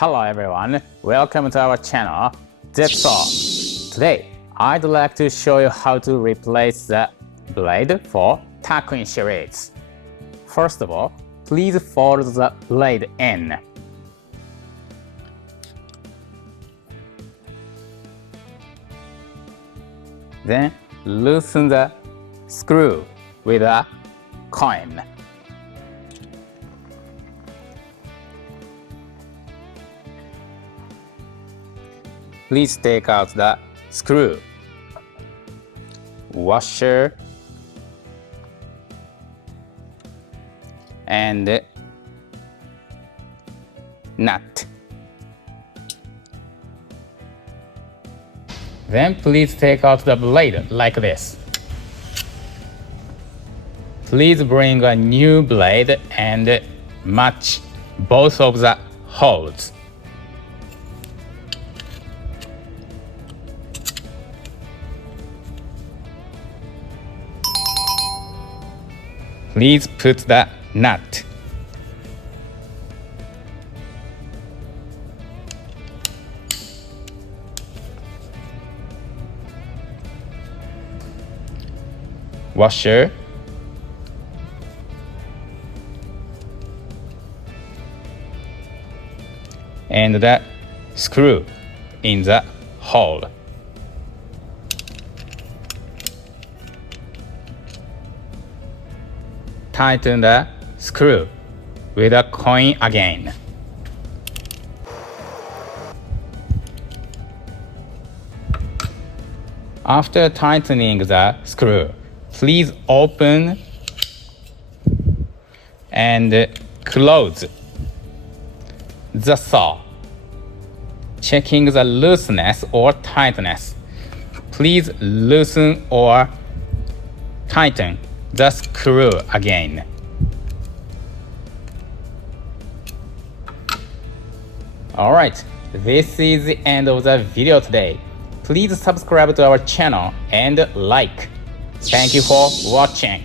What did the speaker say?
Hello everyone, welcome to our channel, ZETSAW. Today, I'd like to show you how to replace the blade for tack-in series. First of all, please fold the blade in. Then loosen the screw with a coin. Please take out the screw, washer, and nut. Then please take out the blade like this. Please bring a new blade and match both of the holes. Please put the nut. Washer. And the screw in the hole. Tighten the screw with a coin again. After tightening the screw, please open and close the saw, checking the looseness or tightness. Please loosen or tighten the screw again. Alright, this is the end of the video today. Please subscribe to our channel and like. Thank you for watching.